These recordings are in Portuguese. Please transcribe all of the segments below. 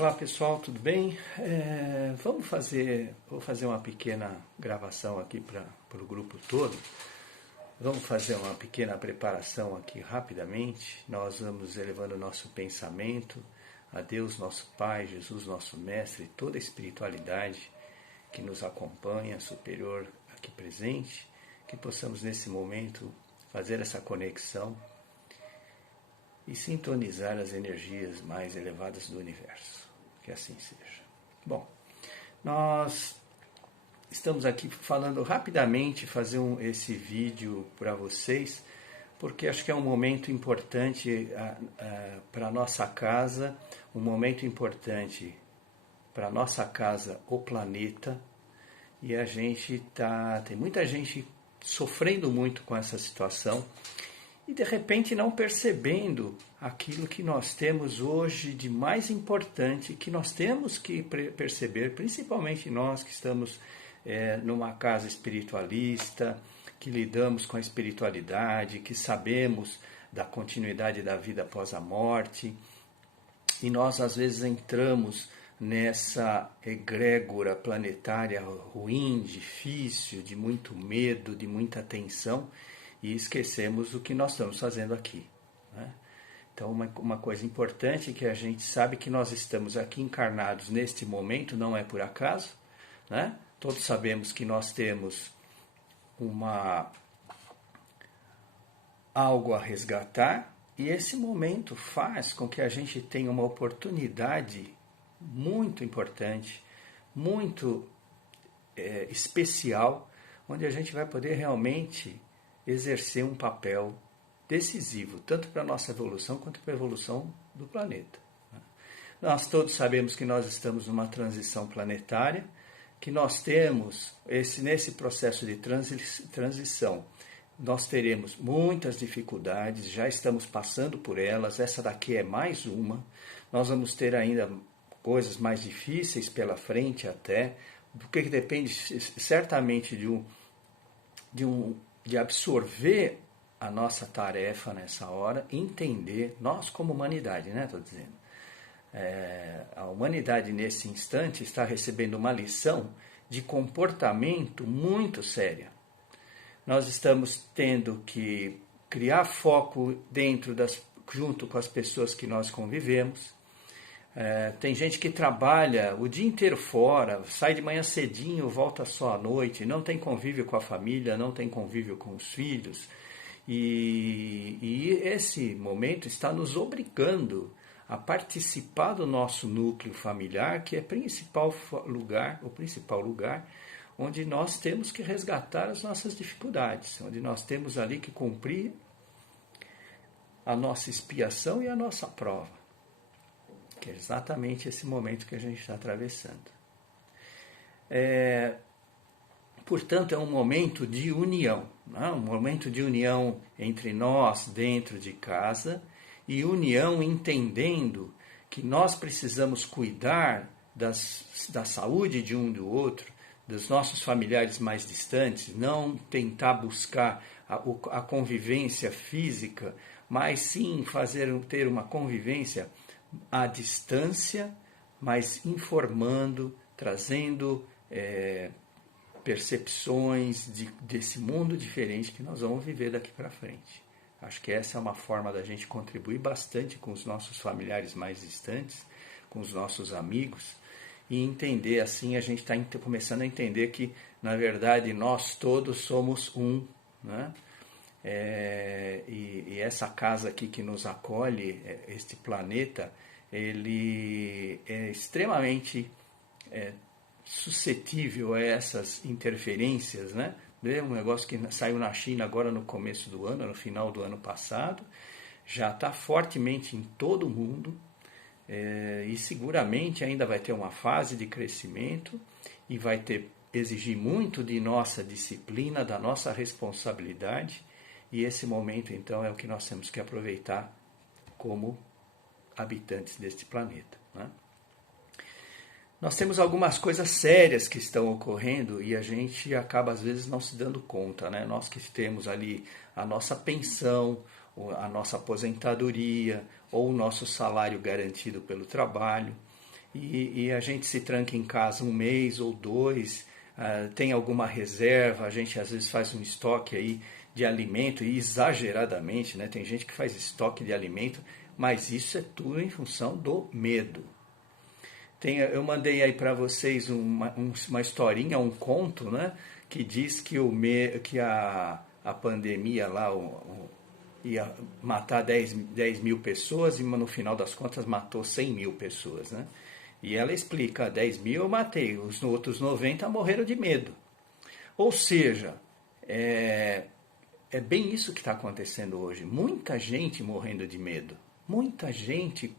Olá pessoal, tudo bem? Vou fazer uma pequena gravação aqui para o grupo todo. Vamos fazer uma pequena preparação aqui rapidamente. Nós vamos elevando o nosso pensamento a Deus, nosso Pai, Jesus, nosso Mestre, toda a espiritualidade que nos acompanha, superior aqui presente, que possamos nesse momento fazer essa conexão e sintonizar as energias mais elevadas do universo. Que assim seja. Bom, nós estamos aqui falando rapidamente, fazer esse vídeo para vocês, porque acho que é um momento importante para a nossa casa, um momento importante para a nossa casa, o planeta, e a gente tem muita gente sofrendo muito com essa situação, e de repente não percebendo aquilo que nós temos hoje de mais importante, que nós temos que perceber, principalmente nós que estamos numa casa espiritualista, que lidamos com a espiritualidade, que sabemos da continuidade da vida após a morte, e nós às vezes entramos nessa egrégora planetária ruim, difícil, de muito medo, de muita tensão, e esquecemos o que nós estamos fazendo aqui, né? Então, uma coisa importante é que a gente sabe que nós estamos aqui encarnados neste momento, não é por acaso, né? Todos sabemos que nós temos algo a resgatar, e esse momento faz com que a gente tenha uma oportunidade muito importante, muito especial, onde a gente vai poder realmente exercer um papel decisivo, tanto para a nossa evolução quanto para a evolução do planeta. Nós todos sabemos que nós estamos numa transição planetária, que nós temos, nesse processo de transição, nós teremos muitas dificuldades, já estamos passando por elas, essa daqui é mais uma, nós vamos ter ainda coisas mais difíceis pela frente até, porque depende certamente de absorver a nossa tarefa nessa hora, entender, nós como humanidade, né, estou dizendo. A humanidade nesse instante está recebendo uma lição de comportamento muito séria. Nós estamos tendo que criar foco junto com as pessoas que nós convivemos. Tem gente que trabalha o dia inteiro fora, sai de manhã cedinho, volta só à noite, não tem convívio com a família, não tem convívio com os filhos. E esse momento está nos obrigando a participar do nosso núcleo familiar, que é o principal lugar onde nós temos que resgatar as nossas dificuldades, onde nós temos ali que cumprir a nossa expiação e a nossa prova, que é exatamente esse momento que a gente está atravessando. Portanto, é um momento de união, né? Um momento de união entre nós dentro de casa, e união entendendo que nós precisamos cuidar da saúde de um do outro, dos nossos familiares mais distantes, não tentar buscar a convivência física, mas sim ter uma convivência à distância, mas informando, trazendo percepções desse mundo diferente que nós vamos viver daqui para frente. Acho que essa é uma forma da gente contribuir bastante com os nossos familiares mais distantes, com os nossos amigos, e entender assim, a gente está começando a entender que, na verdade, nós todos somos um, né? E essa casa aqui que nos acolhe, este planeta, ele é extremamente suscetível a essas interferências, né? Um negócio que saiu na China agora no começo do ano, no final do ano passado, já está fortemente em todo o mundo, e seguramente ainda vai ter uma fase de crescimento e vai exigir muito de nossa disciplina, da nossa responsabilidade, e esse momento então é o que nós temos que aproveitar como habitantes deste planeta, né? Nós temos algumas coisas sérias que estão ocorrendo e a gente acaba às vezes não se dando conta, né? Nós que temos ali a nossa pensão, a nossa aposentadoria ou o nosso salário garantido pelo trabalho, e a gente se tranca em casa um mês ou dois, tem alguma reserva, a gente às vezes faz um estoque aí de alimento, e exageradamente, né? Tem gente que faz estoque de alimento, mas isso é tudo em função do medo. Eu mandei aí para vocês uma historinha, um conto, né? Que diz que a pandemia lá ia matar 10 mil pessoas, e no final das contas matou 100 mil pessoas, né? E ela explica: 10 mil eu matei, os outros 90 morreram de medo. Ou seja, é bem isso que está acontecendo hoje. Muita gente morrendo de medo, muita gente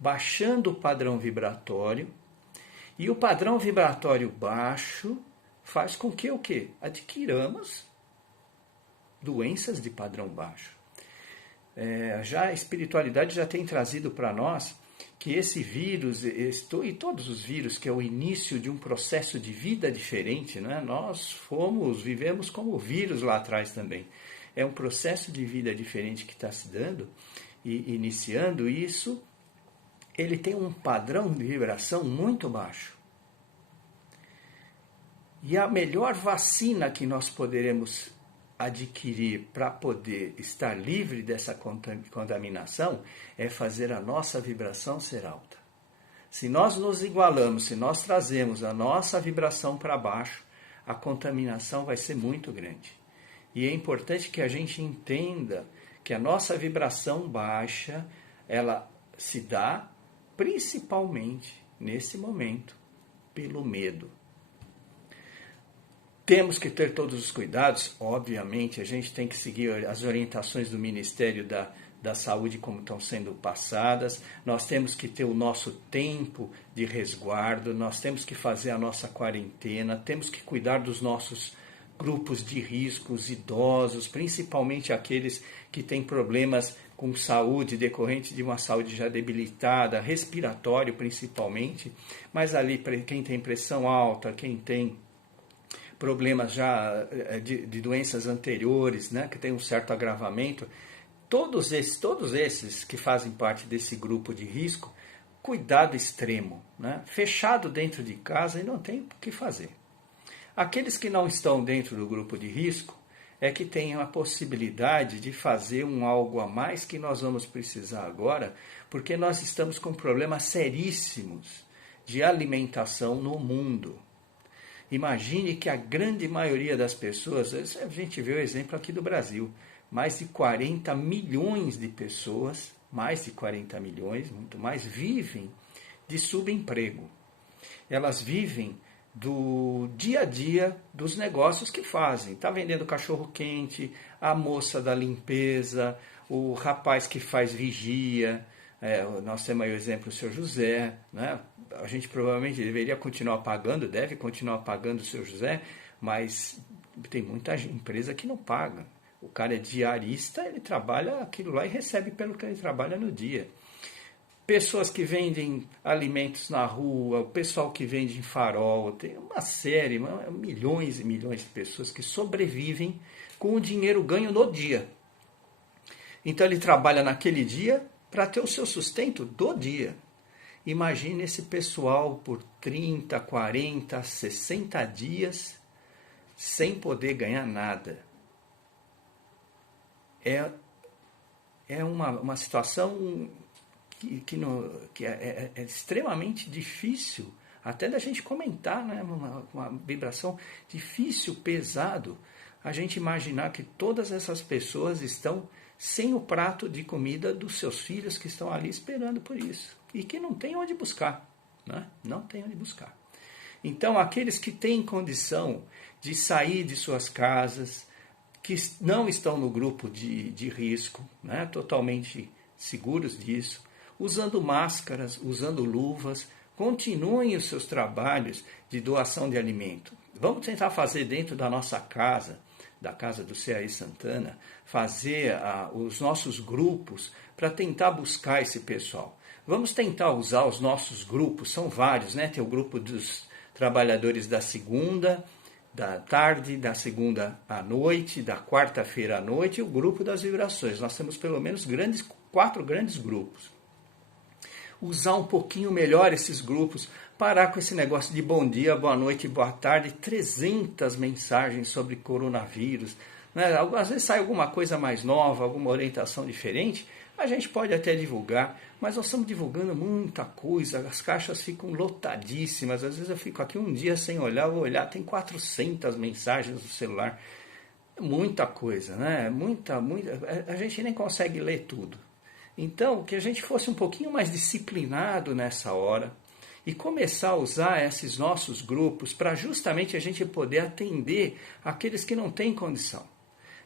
baixando o padrão vibratório, e o padrão vibratório baixo faz com que o quê? Adquiramos doenças de padrão baixo. Já a espiritualidade já tem trazido para nós que esse vírus, e todos os vírus, que é o início de um processo de vida diferente, né? Nós vivemos como vírus lá atrás também. É um processo de vida diferente que está se dando e iniciando isso. Ele tem um padrão de vibração muito baixo. E a melhor vacina que nós poderemos adquirir para poder estar livre dessa contaminação é fazer a nossa vibração ser alta. Se nós nos igualamos, se nós trazemos a nossa vibração para baixo, a contaminação vai ser muito grande. E é importante que a gente entenda que a nossa vibração baixa, ela se dá principalmente nesse momento pelo medo. Temos que ter todos os cuidados, obviamente, a gente tem que seguir as orientações do Ministério da Saúde como estão sendo passadas, nós temos que ter o nosso tempo de resguardo, nós temos que fazer a nossa quarentena, temos que cuidar dos nossos grupos de riscos, idosos, principalmente aqueles que têm problemas com saúde, decorrente de uma saúde já debilitada, respiratório principalmente, mas ali quem tem pressão alta, quem tem problemas já de doenças anteriores, né, que tem um certo agravamento, todos esses que fazem parte desse grupo de risco, cuidado extremo, né, fechado dentro de casa e não tem o que fazer. Aqueles que não estão dentro do grupo de risco é que têm a possibilidade de fazer algo a mais que nós vamos precisar agora, porque nós estamos com problemas seríssimos de alimentação no mundo. Imagine que a grande maioria das pessoas, a gente vê o exemplo aqui do Brasil, mais de 40 milhões de pessoas, mais de 40 milhões, muito mais, vivem de subemprego. Elas vivem do dia a dia dos negócios que fazem. Está vendendo cachorro-quente, a moça da limpeza, o rapaz que faz vigia. Nós temos aí o exemplo do seu José, né? A gente provavelmente deveria continuar pagando, deve continuar pagando o seu José, mas tem muita empresa que não paga. O cara é diarista, ele trabalha aquilo lá e recebe pelo que ele trabalha no dia. Pessoas que vendem alimentos na rua, o pessoal que vende em farol, tem uma série, milhões e milhões de pessoas que sobrevivem com o dinheiro ganho no dia. Então ele trabalha naquele dia para ter o seu sustento do dia. Imagine esse pessoal por 30, 40, 60 dias sem poder ganhar nada. É uma situação que é extremamente difícil, até da gente comentar, né? Uma vibração difícil, pesado, a gente imaginar que todas essas pessoas estão sem o prato de comida dos seus filhos que estão ali esperando por isso. E que não tem onde buscar. Né? Não tem onde buscar. Então, aqueles que têm condição de sair de suas casas, que não estão no grupo de risco, né? Totalmente seguros disso, usando máscaras, usando luvas, continuem os seus trabalhos de doação de alimento. Vamos tentar fazer dentro da nossa casa, da casa do C.A.I. Santana, fazer os nossos grupos para tentar buscar esse pessoal. Vamos tentar usar os nossos grupos, são vários, né? Tem o grupo dos trabalhadores da segunda, da tarde, da segunda à noite, da quarta-feira à noite e o grupo das vibrações. Nós temos pelo menos 4 grandes grupos. usar um pouquinho melhor esses grupos, parar com esse negócio de bom dia, boa noite, boa tarde, 300 mensagens sobre coronavírus, né? Às vezes sai alguma coisa mais nova, alguma orientação diferente, a gente pode até divulgar, mas nós estamos divulgando muita coisa, as caixas ficam lotadíssimas, às vezes eu fico aqui um dia sem olhar, vou olhar, tem 400 mensagens no celular, muita coisa, né? Muita, a gente nem consegue ler tudo. Então, que a gente fosse um pouquinho mais disciplinado nessa hora e começar a usar esses nossos grupos para justamente a gente poder atender aqueles que não têm condição.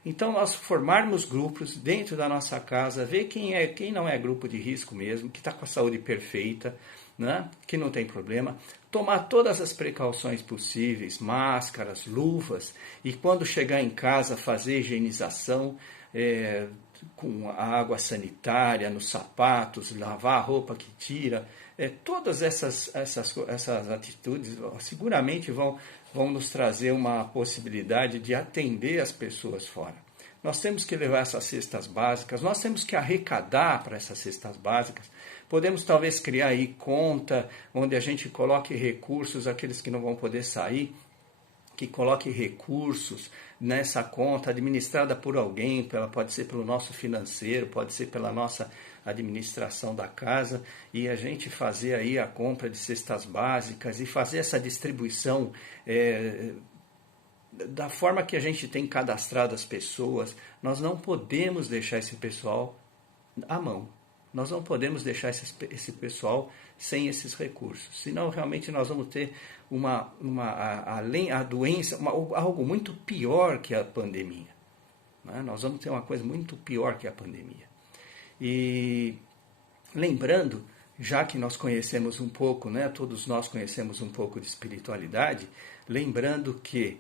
Então, nós formarmos grupos dentro da nossa casa, ver quem não é grupo de risco mesmo, que está com a saúde perfeita, né? Que não tem problema, tomar todas as precauções possíveis, máscaras, luvas, e quando chegar em casa fazer higienização com a água sanitária nos sapatos, lavar a roupa que tira, todas essas atitudes seguramente vão nos trazer uma possibilidade de atender as pessoas fora. Nós temos que levar essas cestas básicas, nós temos que arrecadar para essas cestas básicas. Podemos talvez criar aí conta onde a gente coloque recursos, aqueles que não vão poder sair, que coloque recursos nessa conta administrada por alguém, pode ser pelo nosso financeiro, pode ser pela nossa administração da casa, e a gente fazer aí a compra de cestas básicas e fazer essa distribuição da forma que a gente tem cadastrado as pessoas. Nós não podemos deixar esse pessoal à mão. Nós não podemos deixar esse pessoal sem esses recursos. Senão, realmente, nós vamos ter além a doença, algo muito pior que a pandemia. Né? Nós vamos ter uma coisa muito pior que a pandemia. E lembrando, já que nós conhecemos um pouco, né, todos nós conhecemos um pouco de espiritualidade, lembrando que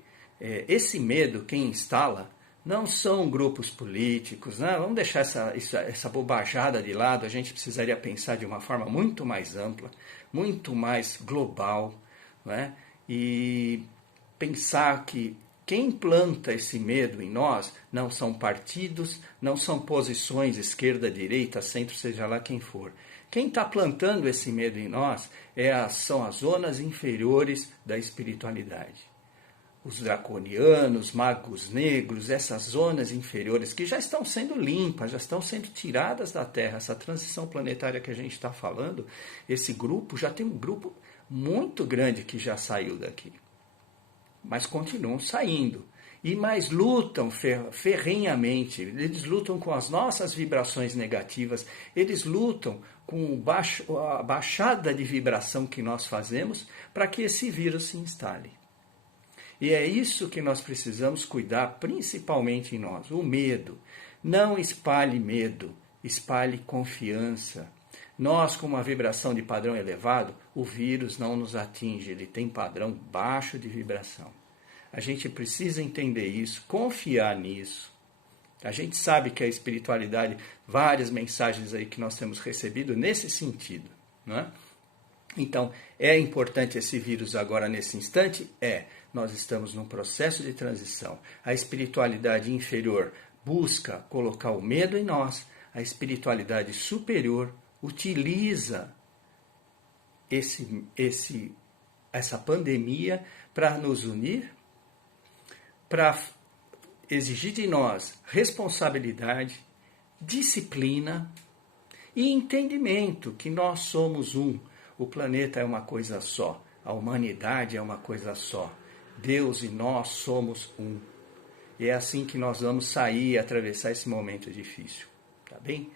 esse medo, quem instala, não são grupos políticos, né? Vamos deixar essa bobajada de lado, a gente precisaria pensar de uma forma muito mais ampla, muito mais global, né? E pensar que quem planta esse medo em nós não são partidos, não são posições esquerda, direita, centro, seja lá quem for. Quem está plantando esse medo em nós são as zonas inferiores da espiritualidade. Os draconianos, magos negros, essas zonas inferiores que já estão sendo limpas, já estão sendo tiradas da Terra. Essa transição planetária que a gente está falando, esse grupo, já tem um grupo muito grande que já saiu daqui. Mas continuam saindo. E mais lutam ferrenhamente, eles lutam com as nossas vibrações negativas, eles lutam com a baixada de vibração que nós fazemos para que esse vírus se instale. E é isso que nós precisamos cuidar, principalmente em nós, o medo. Não espalhe medo, espalhe confiança. Nós, com uma vibração de padrão elevado, o vírus não nos atinge, ele tem padrão baixo de vibração. A gente precisa entender isso, confiar nisso. A gente sabe que a espiritualidade, várias mensagens aí que nós temos recebido nesse sentido, não é? Então, é importante esse vírus agora nesse instante? Nós estamos num processo de transição. A espiritualidade inferior busca colocar o medo em nós. A espiritualidade superior utiliza essa pandemia para nos unir, para exigir de nós responsabilidade, disciplina e entendimento que nós somos um. O planeta é uma coisa só, a humanidade é uma coisa só. Deus e nós somos um. E é assim que nós vamos sair e atravessar esse momento difícil. Tá bem?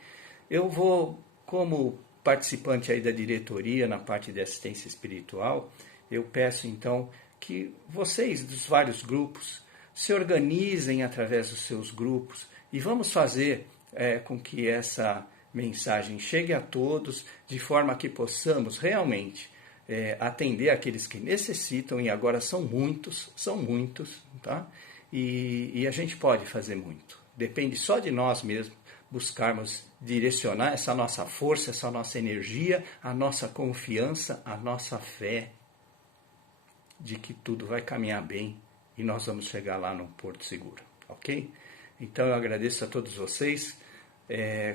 Eu vou, como participante aí da diretoria na parte de assistência espiritual, eu peço então que vocês dos vários grupos se organizem através dos seus grupos e vamos fazer com que essa mensagem chegue a todos de forma que possamos realmente atender aqueles que necessitam, e agora são muitos, tá? E a gente pode fazer muito. Depende só de nós mesmos buscarmos direcionar essa nossa força, essa nossa energia, a nossa confiança, a nossa fé de que tudo vai caminhar bem e nós vamos chegar lá num porto seguro, ok? Então eu agradeço a todos vocês,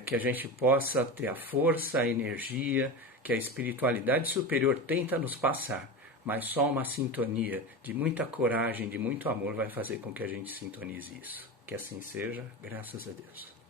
que a gente possa ter a força, a energia, que a espiritualidade superior tenta nos passar, mas só uma sintonia de muita coragem, de muito amor vai fazer com que a gente sintonize isso. Que assim seja, graças a Deus.